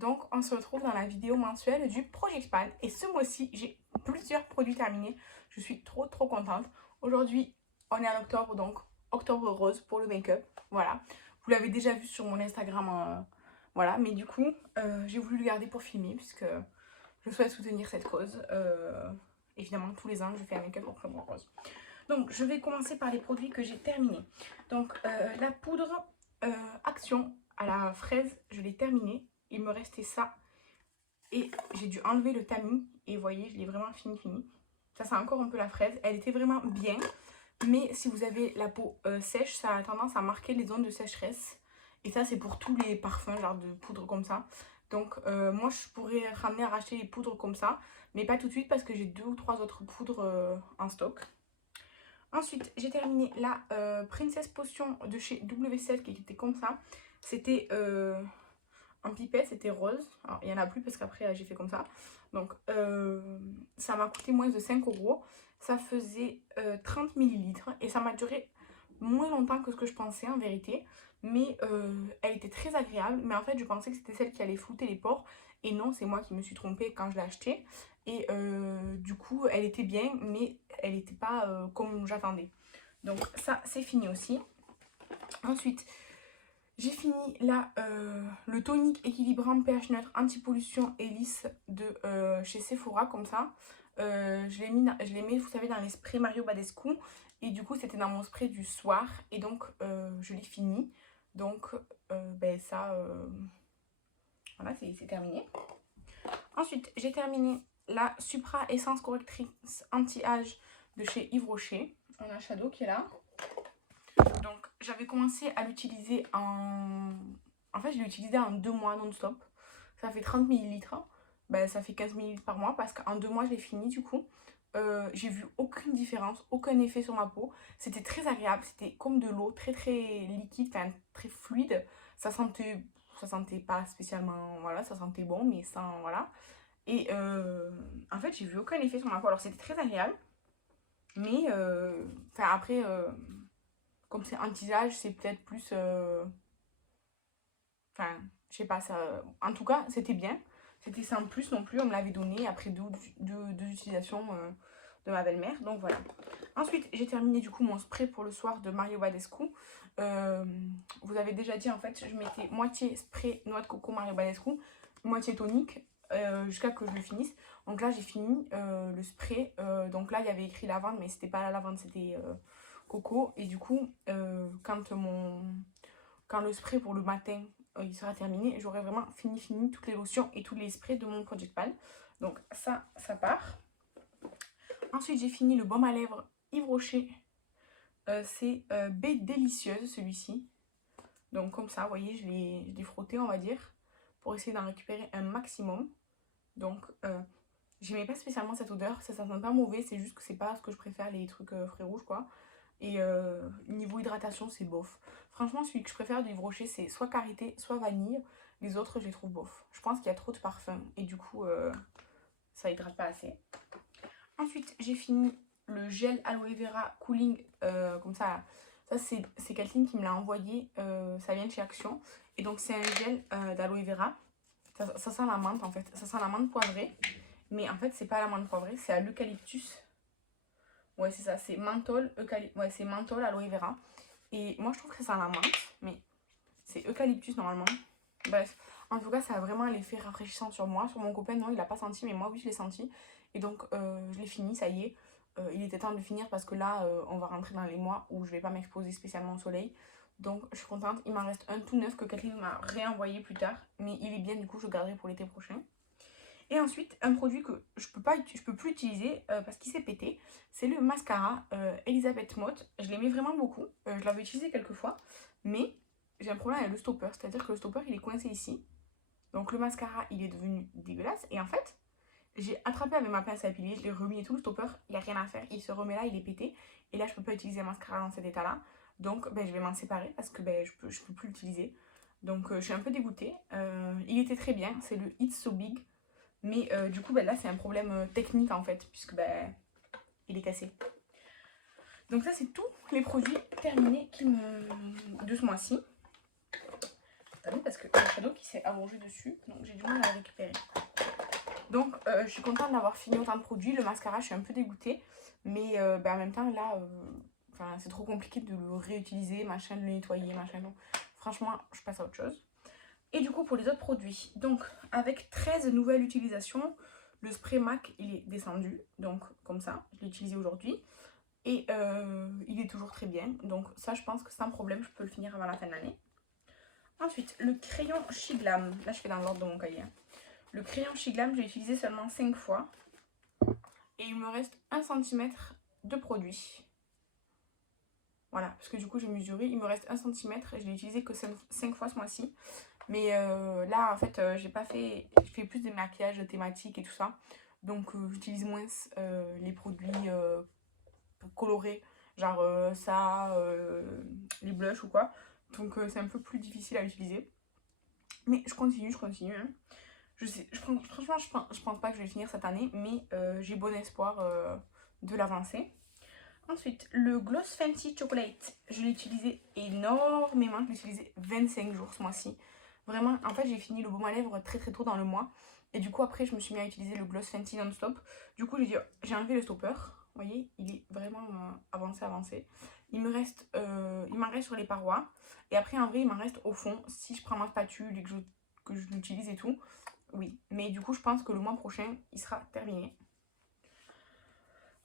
donc on se retrouve dans la vidéo mensuelle du Project Pan. Et ce mois-ci, j'ai plusieurs produits terminés. Je suis trop contente. Aujourd'hui, on est en octobre, donc octobre rose pour le make-up. Voilà, vous l'avez déjà vu sur mon Instagram. Voilà, mais du coup, j'ai voulu le garder pour filmer puisque je souhaite soutenir cette cause. Évidemment, tous les ans, je fais un make-up octobre rose. Donc, je vais commencer par les produits que j'ai terminés. Donc, la poudre Action à la fraise, je l'ai terminée. Il me restait ça. Et j'ai dû enlever le tamis. Et vous voyez, je l'ai vraiment fini. Ça, c'est encore un peu la fraise. Elle était vraiment bien. Mais si vous avez la peau sèche, ça a tendance à marquer les zones de sécheresse. Et ça, c'est pour tous les parfums, genre de poudre comme ça. Donc, moi, je pourrais ramener à racheter les poudres comme ça. Mais pas tout de suite parce que j'ai 2 ou 3 autres poudres en stock. Ensuite, j'ai terminé la Princess Potion de chez W7 qui était comme ça. C'était en pipette, c'était rose. Alors, il n'y en a plus parce qu'après, j'ai fait comme ça. Donc, ça m'a coûté moins de 5 €. Ça faisait 30 ml et ça m'a duré moins longtemps que ce que je pensais en vérité. Mais elle était très agréable. Mais en fait, je pensais que c'était celle qui allait flouter les pores. Et non, c'est moi qui me suis trompée quand je l'ai achetée. Et du coup, elle était bien, mais elle n'était pas comme j'attendais. Donc ça, c'est fini aussi. Ensuite, j'ai fini là le tonique équilibrant pH neutre anti-pollution et lisse de chez Sephora, comme ça. Je l'ai mis, vous savez, dans les sprays Mario Badescu. Et du coup, c'était dans mon spray du soir. Et donc, je l'ai fini. Donc, ça, voilà, c'est terminé. Ensuite, j'ai terminé la Supra Essence Correctrice Anti-Âge de chez Yves Rocher. On a Shadow qui est là. Donc, j'avais commencé à l'utiliser En fait, je l'ai utilisé en 2 mois non-stop. Ça fait 30 ml. Ben, ça fait 15 ml par mois parce qu'en 2 mois, je l'ai fini du coup. J'ai vu aucune différence, aucun effet sur ma peau. C'était très agréable, c'était comme de l'eau, très liquide, enfin, très fluide. Ça sentait pas spécialement, voilà, ça sentait bon, mais sans, voilà. Et en fait, j'ai vu aucun effet sur ma peau. Alors, c'était très agréable. Mais, après, comme c'est anti-âge, c'est peut-être plus... Enfin, je sais pas, ça... En tout cas, c'était bien. C'était sans plus non plus. On me l'avait donné après deux utilisations de ma belle-mère. Donc, voilà. Ensuite, j'ai terminé du coup mon spray pour le soir de Mario Badescu. Vous avez déjà dit, en fait, je mettais moitié spray noix de coco Mario Badescu, moitié tonique, jusqu'à que je le finisse. Donc là, j'ai fini le spray. Donc là, il y avait écrit lavande, mais c'était pas la lavande, c'était coco. Et du coup, quand le spray pour le matin il sera terminé, j'aurai vraiment fini toutes les lotions et tous les sprays de mon Project Pan. Donc ça part. Ensuite, j'ai fini le baume à lèvres Yves Rocher. C'est baie délicieuse celui-ci. Donc comme ça, vous voyez, je l'ai frotté, on va dire, pour essayer d'en récupérer un maximum. Donc, j'aimais pas spécialement cette odeur. Ça sent pas mauvais, c'est juste que c'est pas ce que je préfère, les trucs frais rouges, quoi. Et niveau hydratation, c'est bof. Franchement, celui que je préfère du Yves Rocher, c'est soit karité, soit vanille. Les autres, je les trouve bof. Je pense qu'il y a trop de parfum et du coup, ça hydrate pas assez. Ensuite, j'ai fini le gel aloe vera cooling, comme ça. Ça, c'est Kathleen qui me l'a envoyé. Ça vient de chez Action. Et donc, c'est un gel d'aloe vera. Ça sent la menthe, en fait. Ça sent la menthe poivrée. Mais en fait, c'est pas la menthe poivrée, c'est à l'eucalyptus. Ouais, c'est ça, c'est menthol, ouais, c'est menthol, aloe vera. Et moi, je trouve que ça sent la menthe, mais c'est eucalyptus normalement. Bref, en tout cas, ça a vraiment l'effet rafraîchissant sur moi. Sur mon copain, non, il l'a pas senti, mais moi, oui, je l'ai senti. Et donc, je l'ai fini, ça y est. Il était temps de finir parce que là, on va rentrer dans les mois où je vais pas m'exposer spécialement au soleil. Donc, je suis contente. Il m'en reste un tout neuf que Kathleen m'a réenvoyé plus tard. Mais il est bien, du coup, je le garderai pour l'été prochain. Et ensuite, un produit que je peux plus utiliser parce qu'il s'est pété, c'est le mascara Elisabeth Motte. Je l'aimais vraiment beaucoup. Je l'avais utilisé quelques fois, mais j'ai un problème avec le stopper. C'est-à-dire que le stopper, il est coincé ici. Donc le mascara, il est devenu dégueulasse. Et en fait, j'ai attrapé avec ma pince à épiler, je l'ai remis et tout. Le stopper, il n'y a rien à faire. Il se remet là, il est pété. Et là, je peux pas utiliser un mascara dans cet état-là. Donc, je vais m'en séparer parce que je peux plus l'utiliser. Donc, je suis un peu dégoûtée. Il était très bien. C'est le It's So Big. Mais du coup, là, c'est un problème technique en fait, puisque il est cassé. Donc ça, c'est tous les produits terminés de ce mois-ci. T'as vu, parce que le shadow qui s'est allongé dessus, donc j'ai du mal à le récupérer. Donc je suis contente d'avoir fini autant de produits. Le mascara, je suis un peu dégoûtée, mais en même temps là, c'est trop compliqué de le réutiliser, machin, de le nettoyer, machin. Donc franchement, je passe à autre chose. Et du coup, pour les autres produits, donc avec 13 nouvelles utilisations, le spray MAC il est descendu, donc comme ça, je l'ai utilisé aujourd'hui. Et il est toujours très bien, donc ça je pense que sans problème, je peux le finir avant la fin de l'année. Ensuite, le crayon Shiglam, là je fais dans l'ordre de mon cahier. Le crayon Shiglam, j'ai utilisé seulement 5 fois. Et il me reste 1 cm de produit. Voilà, parce que du coup j'ai mesuré, il me reste 1 cm et je l'ai utilisé que 5 fois ce mois-ci. Mais là en fait j'ai pas fait, je fais plus des maquillages thématiques et tout ça. Donc j'utilise moins les produits colorés, genre ça, les blushs ou quoi. Donc c'est un peu plus difficile à utiliser. Mais je continue. Hein. Franchement, je pense pas que je vais finir cette année, mais j'ai bon espoir de l'avancer. Ensuite, le Gloss Fancy Chocolate, je l'ai utilisé énormément. Je l'ai utilisé 25 jours ce mois-ci. Vraiment, en fait, j'ai fini le baume à lèvres très tôt dans le mois. Et du coup, après, je me suis mis à utiliser le Gloss Fancy non-stop. Du coup, j'ai enlevé le stopper. Vous voyez, il est vraiment avancé. Il m'en reste sur les parois. Et après, en vrai, il m'en reste au fond. Si je prends ma spatule et que je l'utilise et tout, oui. Mais du coup, je pense que le mois prochain, il sera terminé.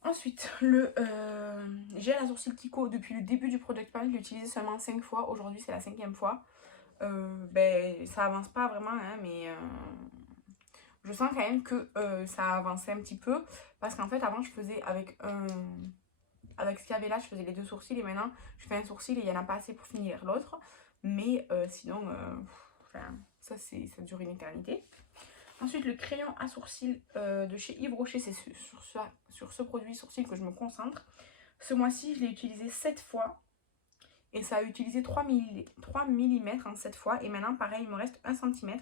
Ensuite, le gel à sourcils Kiko, depuis le début du Product Pan, je l'ai utilisé seulement 5 fois. Aujourd'hui, c'est la 5e fois. Ça avance pas vraiment, hein, mais je sens quand même que ça a avancé un petit peu. Parce qu'en fait, avant, je faisais avec ce qu'il y avait là, je faisais les 2 sourcils. Et maintenant, je fais un sourcil et il n'y en a pas assez pour finir l'autre. Mais sinon, ça dure une éternité. Ensuite, le crayon à sourcils de chez Yves Rocher, c'est sur ce produit sourcil que je me concentre. Ce mois-ci, je l'ai utilisé 7 fois. Et ça a utilisé 3 mm en 7 fois. Et maintenant, pareil, il me reste 1 cm,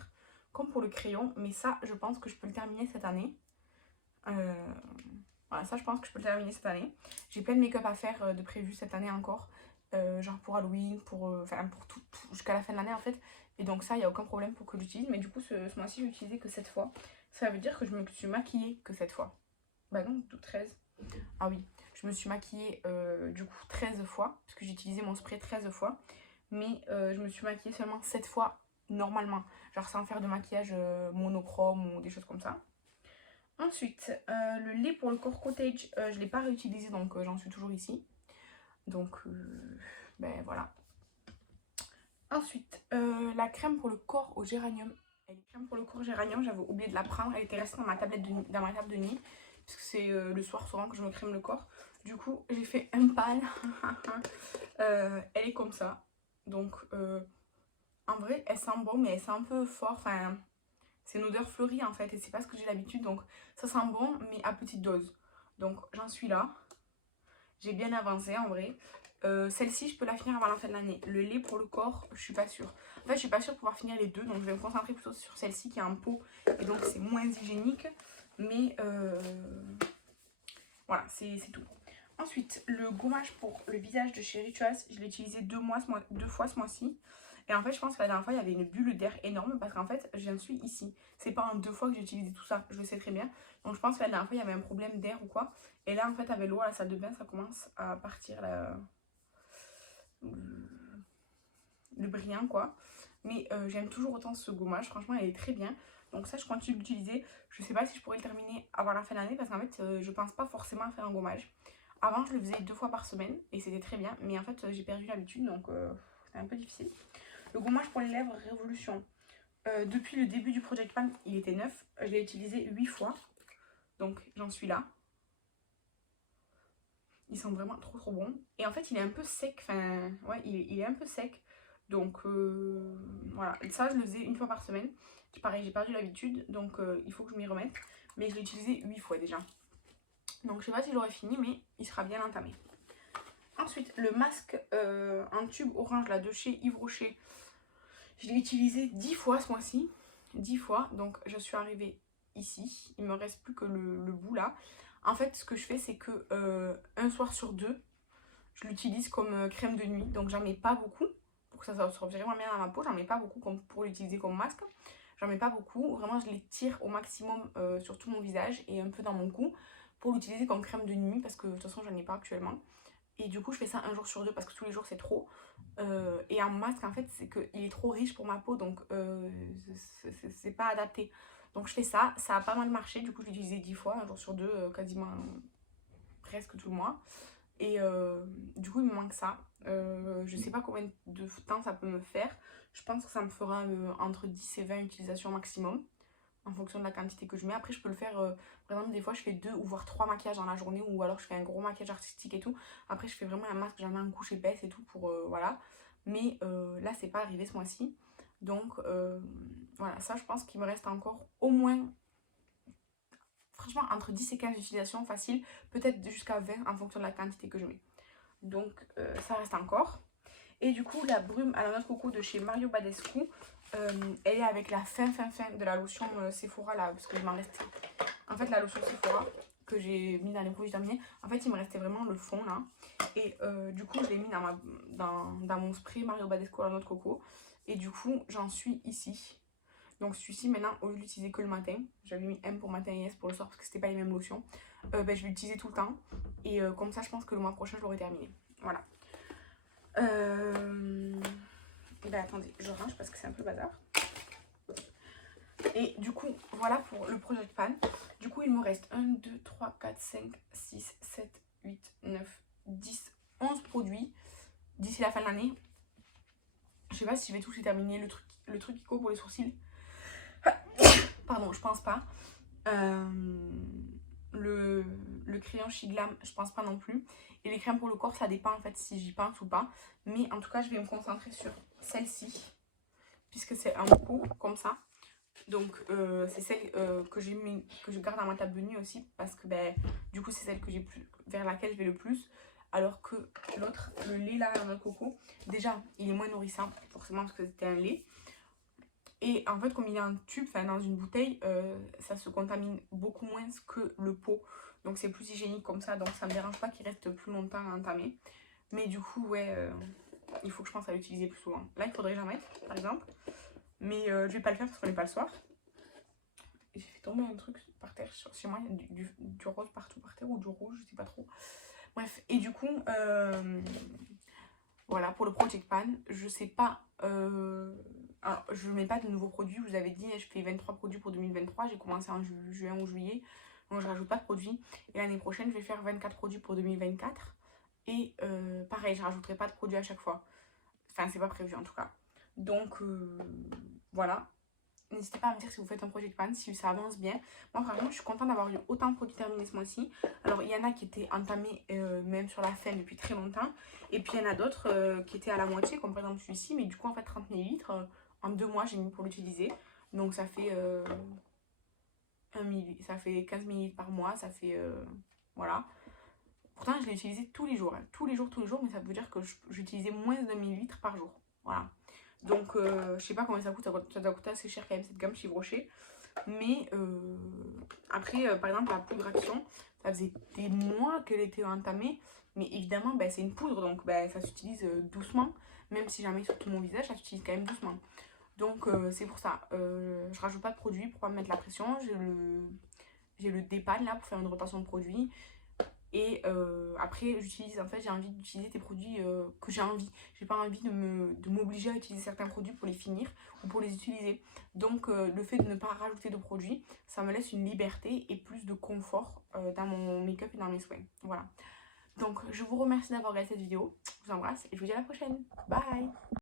comme pour le crayon. Mais ça, je pense que je peux le terminer cette année. Voilà, ça, je pense que je peux le terminer cette année. J'ai plein de make-up à faire de prévu cette année encore. Genre pour Halloween, pour tout jusqu'à la fin de l'année en fait. Et donc ça, il n'y a aucun problème pour que j'utilise. Mais du coup, ce mois-ci, je l'ai utilisé que 7 fois. Ça veut dire que je me suis maquillée que 7 fois. Bah non, 13. Ah oui, je me suis maquillée du coup 13 fois. Parce que j'ai utilisé mon spray 13 fois. Mais je me suis maquillée seulement 7 fois normalement. Genre sans faire de maquillage monochrome ou des choses comme ça. Ensuite, le lait pour le corps cottage, je ne l'ai pas réutilisé. Donc j'en suis toujours ici. Donc voilà. Ensuite, la crème pour le corps au géranium. La crème pour le corps géranium, j'avais oublié de la prendre. Elle était restée dans ma table de nuit. Parce que c'est le soir souvent que je me crème le corps. Du coup, j'ai fait un pan. Elle est comme ça. Donc, en vrai, elle sent bon, mais elle sent un peu fort. Enfin, c'est une odeur fleurie en fait. Et c'est pas ce que j'ai l'habitude. Donc, ça sent bon, mais à petite dose. Donc, j'en suis là. J'ai bien avancé en vrai. Celle-ci, je peux la finir avant la fin de l'année. Le lait pour le corps, je suis pas sûre. En fait, je suis pas sûre de pouvoir finir les deux. Donc, je vais me concentrer plutôt sur celle-ci qui est en pot. Et donc, c'est moins hygiénique. Mais voilà, c'est tout. Ensuite, le gommage pour le visage de chez Rituals. Je l'ai utilisé 2 fois ce mois-ci. Et en fait, je pense que la dernière fois, il y avait une bulle d'air énorme. Parce qu'en fait, j'en suis ici. C'est pas en 2 fois que j'ai utilisé tout ça. Je le sais très bien. Donc, je pense que la dernière fois, il y avait un problème d'air ou quoi. Et là, en fait, avec l'eau à la salle de bain, ça commence à partir le brillant, quoi. Mais j'aime toujours autant ce gommage. Franchement, elle est très bien. Donc ça, je continue d'utiliser. Je sais pas si je pourrais le terminer avant la fin de l'année. Parce qu'en fait, je pense pas forcément faire un gommage. Avant, je le faisais 2 fois par semaine. Et c'était très bien. Mais en fait, j'ai perdu l'habitude. Donc, c'est un peu difficile. Le gommage pour les lèvres Révolution. Depuis le début du Project Pan, il était neuf. Je l'ai utilisé 8 fois. Donc, j'en suis là. Il sent vraiment trop bon. Et en fait, il est un peu sec. Enfin, ouais, il est un peu sec. Donc, voilà. Ça, je le faisais 1 fois par semaine. Pareil, j'ai perdu l'habitude. Donc, il faut que je m'y remette. Mais je l'ai utilisé 8 fois déjà. Donc, je sais pas si j'aurai fini, mais il sera bien entamé. Ensuite, le masque en tube orange là de chez Yves Rocher. Je l'ai utilisé 10 fois ce mois-ci. 10 fois. Donc, je suis arrivée ici. Il me reste plus que le bout là. En fait, ce que je fais, c'est que un soir sur 2, je l'utilise comme crème de nuit. Donc, j'en mets pas beaucoup pour que ça absorbe vraiment bien dans ma peau. J'en mets pas beaucoup pour l'utiliser comme masque. J'en mets pas beaucoup. Vraiment, je les tire au maximum sur tout mon visage et un peu dans mon cou pour l'utiliser comme crème de nuit parce que de toute façon, j'en ai pas actuellement. Et du coup, je fais ça un jour sur deux parce que tous les jours, c'est trop. Et un masque, en fait, c'est qu'il est trop riche pour ma peau, donc c'est pas adapté. Donc je fais ça, ça a pas mal marché. Du coup, je l'ai utilisé 10 fois, un jour sur deux, quasiment presque tout le mois. Et du coup, il me manque ça. Je sais pas combien de temps ça peut me faire. Je pense que ça me fera entre 10 et 20 utilisations maximum en fonction de la quantité que je mets. Après, je peux le faire, par exemple, des fois, je fais 2 ou voire 3 maquillages dans la journée ou alors je fais un gros maquillage artistique et tout. Après, je fais vraiment un masque, j'en mets un couche épaisse et tout pour, voilà. Mais là, c'est pas arrivé ce mois-ci. Donc, voilà, ça, je pense qu'il me reste encore au moins, franchement, entre 10 et 15 utilisations faciles, peut-être jusqu'à 20 en fonction de la quantité que je mets. Donc, ça reste encore. Et du coup, la brume à la noix de coco de chez Mario Badescu, elle est avec la fin de la lotion Sephora là, parce que je m'en restais. En fait, la lotion Sephora que j'ai mis dans les produits terminés, en fait, il me restait vraiment le fond là. Et du coup, je l'ai mis dans mon spray Mario Badescu à la noix de coco. Et du coup, j'en suis ici. Donc celui-ci, maintenant, au lieu de l'utiliser que le matin, j'avais mis M pour matin et S pour le soir parce que c'était pas les mêmes lotions, je vais l'utiliser tout le temps. Et comme ça, je pense que le mois prochain, je l'aurai terminé. Voilà. Attendez, je range parce que c'est un peu bazar. Et du coup, voilà pour le Project Pan. Du coup, il me reste 1, 2, 3, 4, 5, 6, 7, 8, 9, 10, 11 produits d'ici la fin de l'année. Je sais pas si je vais tous les terminer. Le truc Kiko pour les sourcils. Pardon, je pense pas. Le crayon Shiglam, je pense pas non plus. Et les crèmes pour le corps, ça dépend en fait si j'y pense ou pas. Mais en tout cas, je vais me concentrer sur celle-ci. Puisque c'est un pot comme ça. Donc c'est celle que je garde dans ma table de nuit aussi. Parce que du coup, c'est celle que vers laquelle je vais le plus. Alors que l'autre, le lait là, dans le coco, déjà, il est moins nourrissant. Forcément parce que c'était un lait. Et en fait, comme il est en tube, dans une bouteille, ça se contamine beaucoup moins que le pot. Donc c'est plus hygiénique comme ça, donc ça me dérange pas qu'il reste plus longtemps à entamer. Mais du coup, ouais, il faut que je pense à l'utiliser plus souvent. Là, il faudrait que j'en mette, par exemple. Mais je vais pas le faire parce qu'on n'est pas le soir. Et j'ai fait tomber un truc par terre chez moi, il y a du rose partout par terre ou du rouge, je sais pas trop. Bref, et du coup, voilà, pour le Project Pan, je sais pas... alors, je ne mets pas de nouveaux produits, je vous avais dit, je fais 23 produits pour 2023, j'ai commencé en juin ou juillet, donc je rajoute pas de produits. Et l'année prochaine, je vais faire 24 produits pour 2024. Et pareil, je rajouterai pas de produits à chaque fois. Enfin, c'est pas prévu en tout cas. Donc, voilà. N'hésitez pas à me dire si vous faites un Project Pan, si ça avance bien. Moi, franchement, je suis contente d'avoir eu autant de produits terminés ce mois-ci. Alors, il y en a qui étaient entamés même sur la fin depuis très longtemps. Et puis, il y en a d'autres qui étaient à la moitié, comme par exemple celui-ci. Mais du coup, en fait, 30 ml, en 2 mois, j'ai mis pour l'utiliser. Donc, ça fait, ça fait 15 ml par mois. Ça fait, voilà. Pourtant, je l'ai utilisé tous les jours. Hein. Tous les jours. Mais ça veut dire que j'utilisais moins d'un millilitre par jour. Voilà. Donc, je sais pas combien ça coûte, ça doit coûter assez cher quand même cette gamme chez Rocher. Mais après, par exemple, la poudre Action, ça faisait des mois qu'elle était entamée. Mais évidemment, c'est une poudre, donc ça s'utilise doucement. Même si jamais sur tout mon visage, ça s'utilise quand même doucement. Donc, c'est pour ça. Je rajoute pas de produit pour pas me mettre la pression. J'ai le dépan là pour faire une rotation de produits. Et après, en fait, j'ai envie d'utiliser des produits que j'ai envie. J'ai pas envie de m'obliger à utiliser certains produits pour les finir ou pour les utiliser. Donc, le fait de ne pas rajouter de produits, ça me laisse une liberté et plus de confort dans mon make-up et dans mes soins. Voilà. Donc, je vous remercie d'avoir regardé cette vidéo. Je vous embrasse et je vous dis à la prochaine. Bye!